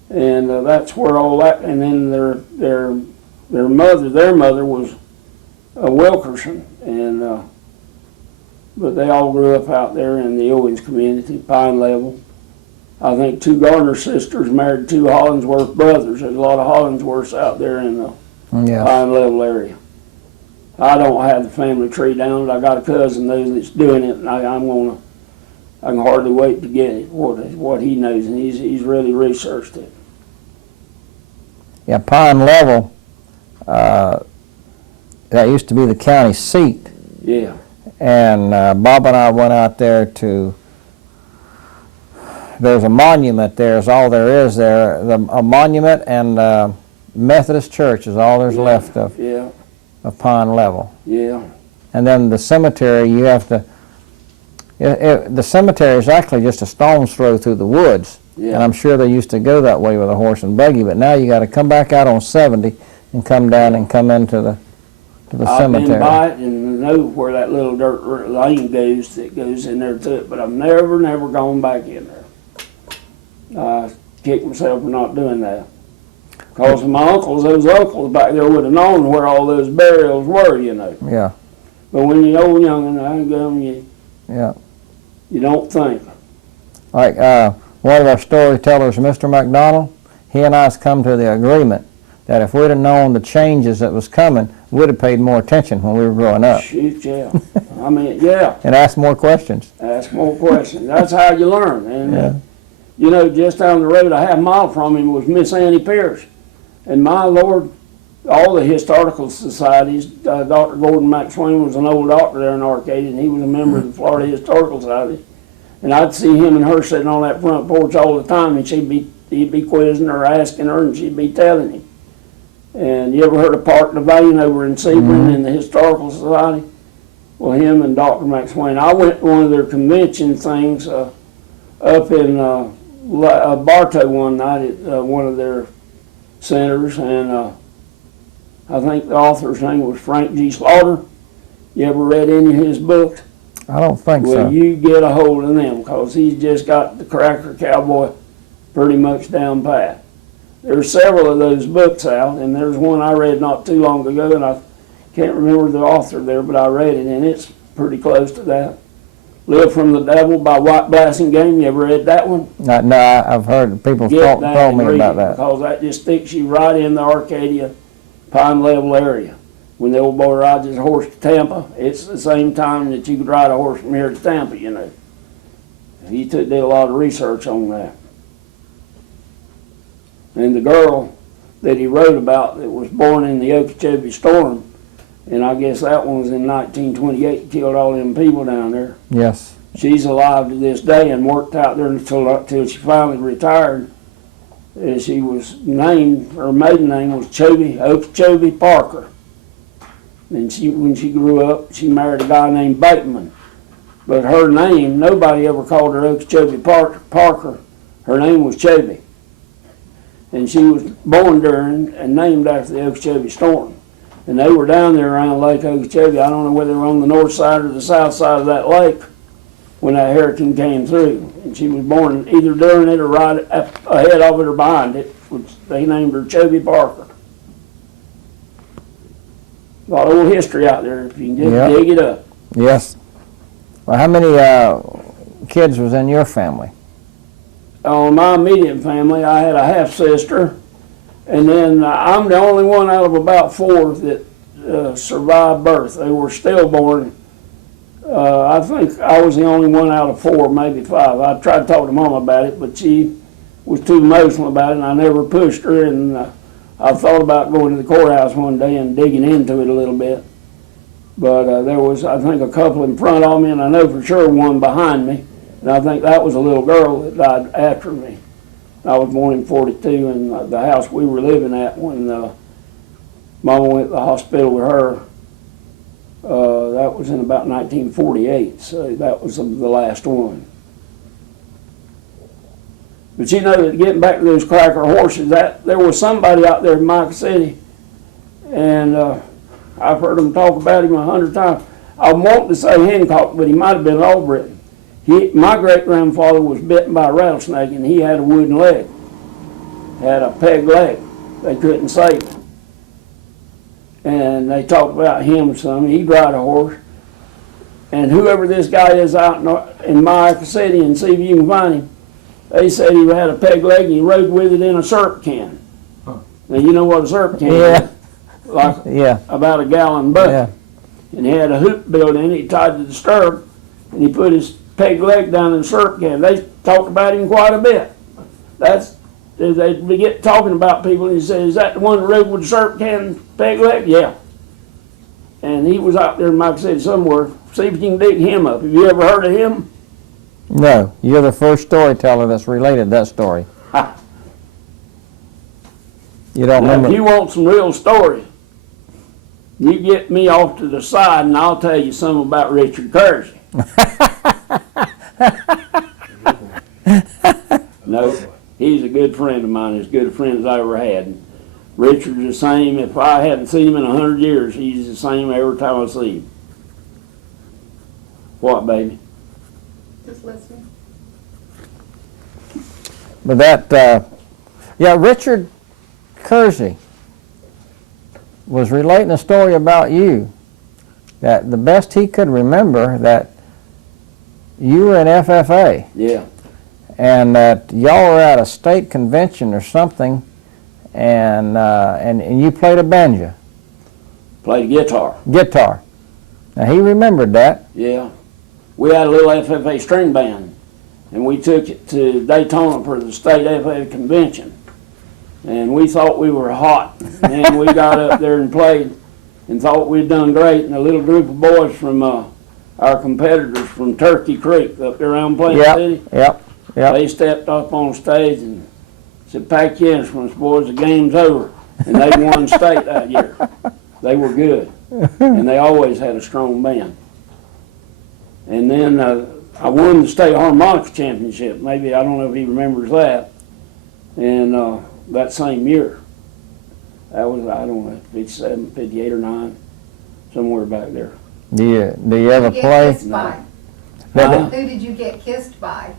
And that's where all that, and then their mother was Wilkerson, and but they all grew up out there in the Owens community, Pine Level. I think 2 Gardner sisters married 2 Hollingsworth brothers. There's a lot of Hollingsworths out there in the Pine Level area. I don't have the family tree down, but I got a cousin that's doing it, and I can hardly wait to get it, what he knows, and he's really researched it. Yeah, Pine Level, that used to be the county seat. Yeah. And Bob and I went out there there's a monument there, is all there is there. A monument and Methodist church is all there's left of Pine Level. Yeah. And then the cemetery, you have to, the cemetery is actually just a stone's throw through the woods. Yeah. And I'm sure they used to go that way with a horse and buggy, but now you got to come back out on 70 and come down and come into the cemetery. I've been by it and know where that little dirt lane goes that goes in there to it, but I've never gone back in there. I kicked myself for not doing that. Because those uncles back there would have known where all those burials were, you know. Yeah. But when you're old young and you don't think. Like one of our storytellers, Mr. McDonald, he and I has come to the agreement that if we'd have known the changes that was coming, we'd have paid more attention when we were growing up. Shoot, yeah. I mean, yeah. And ask more questions. Ask more questions. That's how you learn. And, you know, just down the road, a half mile from him was Miss Annie Pierce. And my Lord, all the historical societies, Dr. Gordon McSwain was an old doctor there in Arcadia, and he was a member of the Florida Historical Society. And I'd see him and her sitting on that front porch all the time, and he'd be quizzing her, asking her, and she'd be telling him. And you ever heard of Park Devane over in Sebring in the Historical Society? Well, him and Dr. McSwain. I went to one of their convention things up in Bartow one night at one of their centers, and I think the author's name was Frank G. Slaughter. You ever read any of his books? I don't think so. Well, you get a hold of them, because he's just got the Cracker Cowboy pretty much down pat. There's several of those books out, and there's one I read not too long ago, and I can't remember the author there, but I read it, and it's pretty close to that. Live from the Devil by White Blassingame. You ever read that one? No, I've heard people told me about that. Because that just sticks you right in the Arcadia, Pine Level area. When the old boy rides his horse to Tampa, it's the same time that you could ride a horse from here to Tampa, you know. He did a lot of research on that. And the girl that he wrote about that was born in the Okeechobee Storm, and I guess that one was in 1928, killed all them people down there. Yes. She's alive to this day and worked out there until she finally retired. She was named, her maiden name was Okeechobee Parker. And when she grew up, she married a guy named Bateman. But her name, nobody ever called her Okeechobee Parker. Her name was Chobe. And she was born during and named after the Okeechobee Storm. And they were down there around Lake Okeechobee. I don't know whether they were on the north side or the south side of that lake when that hurricane came through. And she was born either during it or right ahead of it or behind it, which they named her Chobe Parker. A lot of old history out there if you can just dig it up. Yes. Well, how many kids was in your family? On my immediate family, I had a half-sister, and then I'm the only one out of about 4 that survived birth. They were stillborn. I think I was the only one out of 4, maybe 5. I tried to talk to Mom about it, but she was too emotional about it, and I never pushed her, and I thought about going to the courthouse one day and digging into it a little bit. But there was, I think, a couple in front of me, and I know for sure one behind me. And I think that was a little girl that died after me. I was born in 42, and the house we were living at when Mama went to the hospital with her, that was in about 1948, so that was the last one. But you know, getting back to those Cracker horses, that there was somebody out there in Myakka City, and I've heard them talk about him 100 times. I want to say Hancock, but he might have been Old Britain. My great-grandfather was bitten by a rattlesnake, and he had a wooden leg. Had a peg leg. They couldn't save him. And they talked about him some. He'd ride a horse. And whoever this guy is out in Myakka City, and see if you can find him, they said he had a peg leg and he rode with it in a syrup can. Huh. Now you know what a syrup can is? Like about a gallon bucket. Yeah. And he had a hoop built in it, he tied to the stirrup, and he put his peg leg down in the syrup can. They talked about him quite a bit. They get talking about people, and he said, "Is that the one that rode with the syrup can peg leg?" Yeah. And he was out there in Myakka City somewhere. See if you can dig him up. Have you ever heard of him? No. You're the first storyteller that's related that story. Ha. You don't Now, remember? if you want some real stories, you get me off to the side, and I'll tell you something about Richard Kersey. No, he's a good friend of mine, as good a friend as I ever had. Richard's the same. If I hadn't seen him in 100 years, he's the same every time I see him. What, baby? Just listening. But that, Richard Kersey was relating a story about you, that the best he could remember, that you were in FFA. Yeah. And that y'all were at a state convention or something, and you played a banjo. Played guitar. Guitar. Now he remembered that. Yeah. We had a little FFA string band, and we took it to Daytona for the state FFA convention. And we thought we were hot. And we got up there and played and thought we'd done great. And a little group of boys from our competitors from Turkey Creek up there around Plant City, Yep. they stepped up on stage and said, "Pack your instruments, boys, the game's over." And they won state that year. They were good. And they always had a strong band. And then I won the state harmonica championship. Maybe, I don't know if he remembers that. And that same year. That was, I don't know, 57, 58 or 9, somewhere back there. Do you ever Get play? kissed by? Huh? Who did you get kissed by?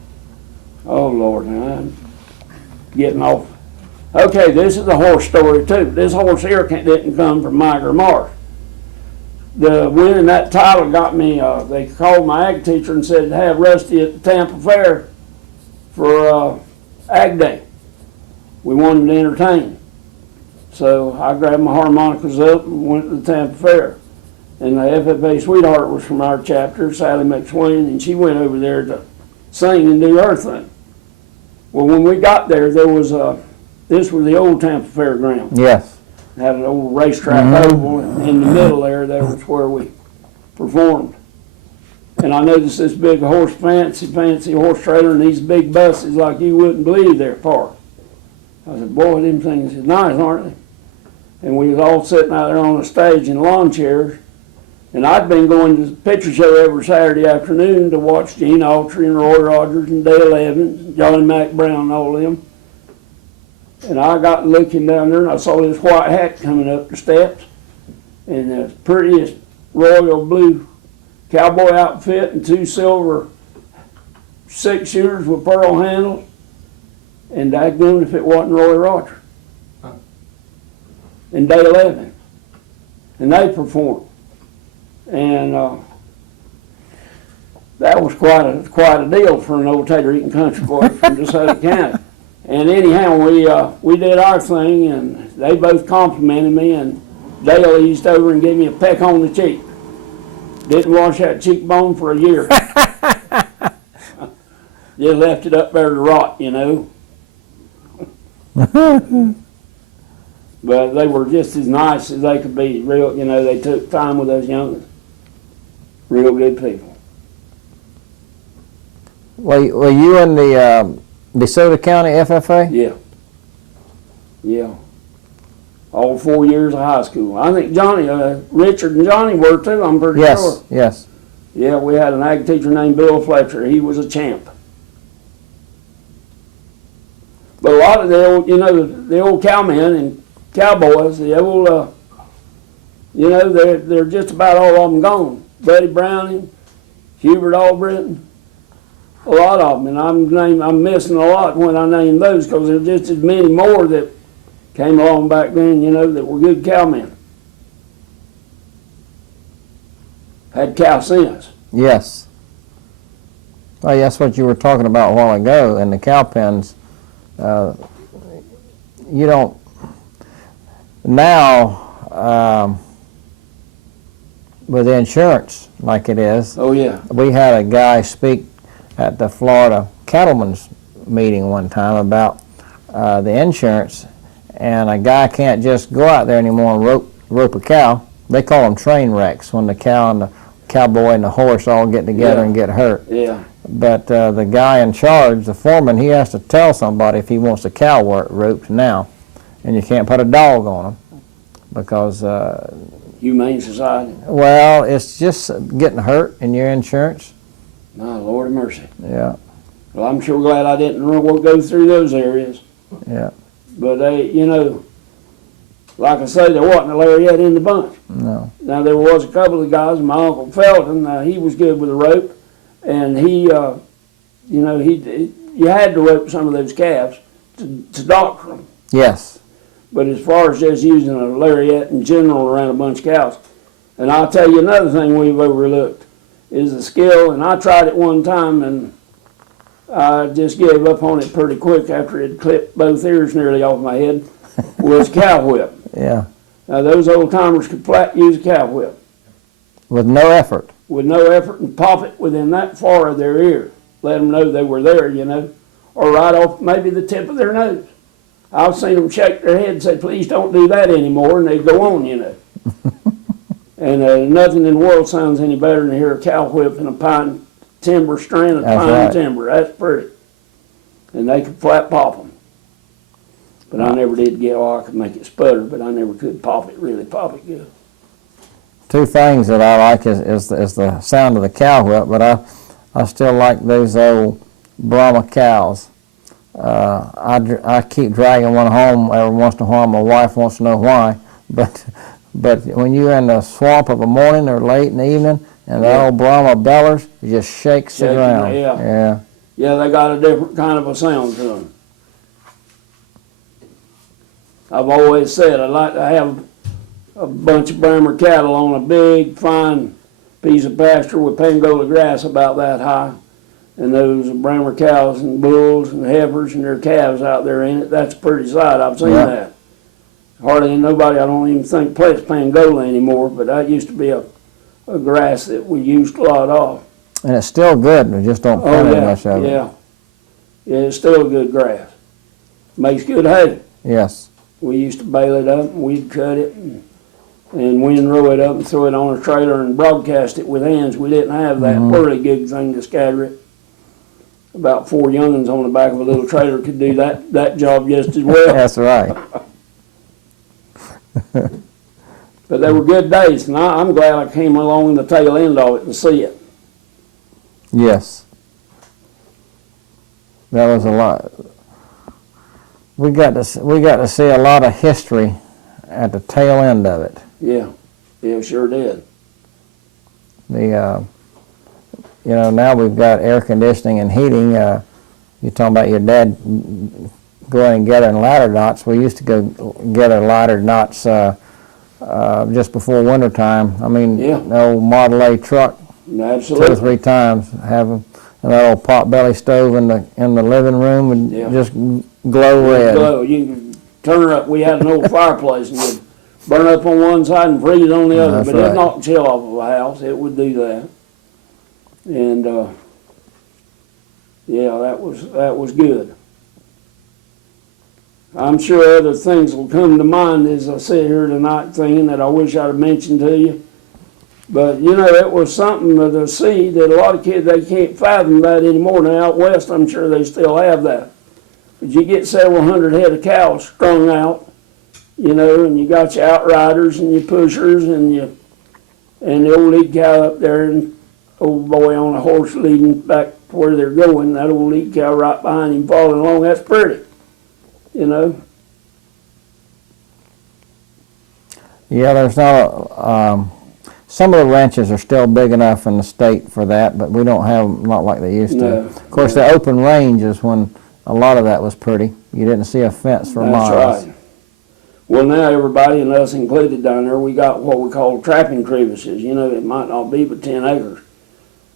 Oh, Lord, now I'm getting off. Okay, this is a horse story, too. This horse here didn't come from Mike or Mark. The winning that title got me, they called my ag teacher and said to have Rusty at the Tampa Fair for Ag Day. We wanted to entertain. So I grabbed my harmonicas up and went to the Tampa Fair. And the FFA sweetheart was from our chapter, Sally McSwain, and she went over there to sing and do her thing. Well, when we got there, there was this was the old Tampa Fairground. Yes. Had an old racetrack oval, and in the middle there was where we performed. And I noticed this big horse, fancy horse trailer, and these big buses like you wouldn't believe they're parked. I said, "Boy, them things is nice, aren't they?" And we was all sitting out there on the stage in lawn chairs. And I'd been going to the picture show every Saturday afternoon to watch Gene Autry and Roy Rogers and Dale Evans and Johnny Mac Brown and all of them. And I got looking down there, and I saw this white hat coming up the steps, and the prettiest royal blue cowboy outfit and 2 silver 6-shooters with pearl handles. And daggone if it wasn't Roy Rogers and Dale Evans. And they performed. And that was quite a deal for an old tater-eating country boy from DeSoto County. And anyhow, we did our thing, and they both complimented me, and Dale eased over and gave me a peck on the cheek. Didn't wash that cheekbone for a year. Just left it up there to rot, you know. But they were just as nice as they could be. Real, you know, they took time with those youngins. Real good people. Were you in the DeSoto County FFA? Yeah. Yeah. All 4 years of high school. I think Johnny, Richard and Johnny were too, I'm pretty sure. Yes. Yeah, we had an ag teacher named Bill Fletcher. He was a champ. But a lot of the old, you know, the old cowmen and cowboys, the old You know, they're just about all of them gone. Buddy Browning, Hubert Albritton, a lot of them, and I'm missing a lot when I name those because there's just as many more that came along back then, you know, that were good cowmen. Had cow sense. Yes. Oh, that's what you were talking about a while ago in the cow pens. You don't now with insurance like it is. Oh yeah. We had a guy speak at the Florida Cattlemen's meeting one time about the insurance, and a guy can't just go out there anymore and rope a cow. They call them train wrecks when the cow and the cowboy and the horse all get together and get hurt. Yeah. But the guy in charge, the foreman, he has to tell somebody if he wants the cow roped now, and you can't put a dog on them because Humane Society. well, it's just getting hurt in your insurance. My Lord of mercy. Yeah, Well, I'm sure glad I didn't go through those areas. yeah, But they, you know, like I say, there wasn't a lariat in the bunch. no, Now there was a couple of guys. My uncle Felton, he was good with a rope, and he, you know, you had to rope some of those calves to doctor them. yes, But as far as just using a lariat in general around a bunch of cows, and I'll tell you another thing we've overlooked is the skill. And I tried it one time, and I just gave up on it pretty quick after it clipped both ears nearly off my head. Was cow whip. yeah, Now those old timers could flat use a cow whip with no effort. with no effort and pop it within that far of their ear. Let them know they were there, you know, or right off maybe the tip of their nose. I've seen them shake their head and say, "Please don't do that anymore," and they go on, you know. And nothing in the world sounds any better than to hear a cow whip in a pine timber strand of That's pine right. timber. That's pretty. And they could flat pop them. But I never did get, I could make it sputter, but I never could really pop it good. Two things that I like is the sound of the cow whip, but I still like those old Brahma cows. I keep dragging one home every once in a while. My wife wants to know why, but when you're in the swamp of a morning or late in the evening and the old Brahma bellers, it just shakes the Shaking, ground. yeah. Yeah, they got a different kind of a sound to them. I've always said I'd like to have a bunch of Brahma cattle on a big, fine piece of pasture with Pangola grass about that high. And those Brahma cows and bulls and heifers and their calves out there in it. That's a pretty sight. I've seen Yeah. that. Hardly nobody, I don't even think, plants Pangola anymore, but that used to be a grass that we used a lot of. And it's still good. We just don't plant Oh, yeah, much of it. yeah. Yeah, it's still good grass. Makes good hay. Yes. We used to bale it up, and we'd cut it, and windrow it up and throw it on a trailer and broadcast it with hands. We didn't have that whirligig thing to scatter it. About 4 young'uns on the back of a little trailer could do that job just as well. That's right. But they were good days, and I'm glad I came along the tail end of it to see it. Yes. That was a lot. We got to see a lot of history at the tail end of it. Yeah, sure did. The now we've got air conditioning and heating. You're talking about your dad going and gathering ladder knots. We used to go gather ladder knots just before winter time. I mean, the old Model A truck, Absolutely. 2 or 3 times, having that old pot belly stove in the living room would just glow red. Glow. You could turn her up. We had an old fireplace and would burn up on one side and freeze on the other. That's But right. it knocked chill off of a house. It would do that. And that was good. I'm sure other things will come to mind as I sit here tonight thinking that I wish I'd have mentioned to you. But, it was something to see that a lot of kids, they can't fathom that anymore. Now, out west, I'm sure they still have that. But you get several hundred head of cows strung out, and you got your outriders and your pushers and the old lead cow up there and old boy on a horse leading back to where they're going, that old lead cow right behind him following along. That's pretty, Yeah, there's not, some of the ranches are still big enough in the state for that, but we don't have, not like they used to. No, Of course, the open range is when a lot of that was pretty. You didn't see a fence for miles. That's right. Well, now everybody, and us included down there, we got what we call trapping crevices. You know, it might not be but 10 acres.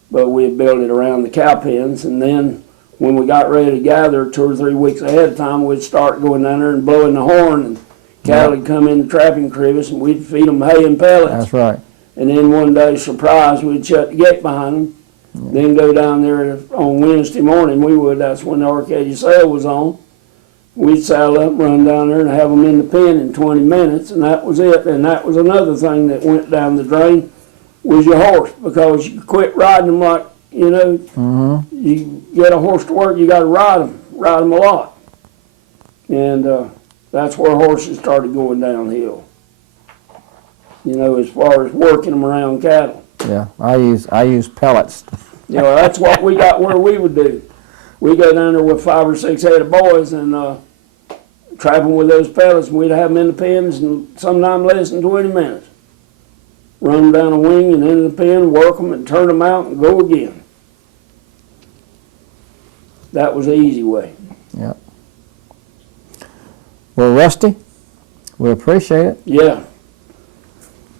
But we built it around the cow pens, and then when we got ready to gather 2 or 3 weeks ahead of time, we'd start going down there and blowing the horn, and cattle would come in the trapping crevice, and we'd feed them hay and pellets. That's right. And then one day, surprise, we'd shut the gate behind them. Then go down there on Wednesday morning, that's when the Arcadia sale was on. We'd saddle up, run down there, and have them in the pen in 20 minutes, and that was it. And that was another thing that went down the drain, was your horse, because you quit riding them like, you know, you get a horse to work, you got to ride them a lot. And that's where horses started going downhill. You know, as far as working them around cattle. Yeah, I use pellets. You know, that's what we got where we would do. We go down there with 5 or 6 head of boys and trap them with those pellets, and we'd have them in the pens in sometimes less than 20 minutes. Run them down a wing and into the pen, work them and turn them out and go again. That was the easy way. Yep. Well, Rusty, we appreciate it. Yeah.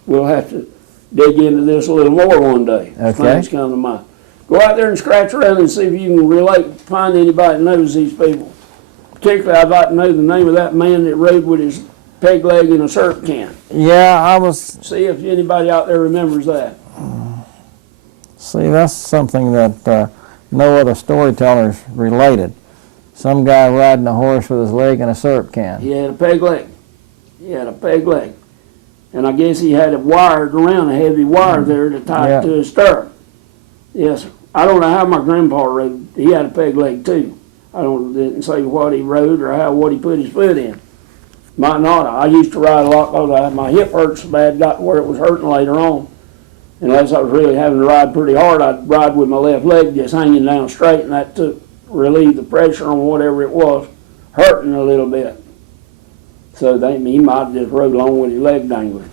We'll have to dig into this a little more one day. Okay. Things come to mind. Go out there and scratch around and see if you can find anybody that knows these people. Particularly, I'd like to know the name of that man that rode with his peg leg in a syrup can. Yeah, I was. See if anybody out there remembers that. See, that's something that no other storytellers related. Some guy riding a horse with his leg in a syrup can. He had a peg leg. And I guess he had it wired around, a heavy wire there to tie it to his stirrup. Yes, sir. I don't know how my grandpa rode. He had a peg leg too. Didn't say what he rode or what he put his foot in. Might not. I used to ride a lot because my hip hurt so bad, got to where it was hurting later on. Unless I was really having to ride pretty hard, I'd ride with my left leg just hanging down straight, and that relieved the pressure on whatever it was hurting a little bit. So he might have just rode along with his leg dangling.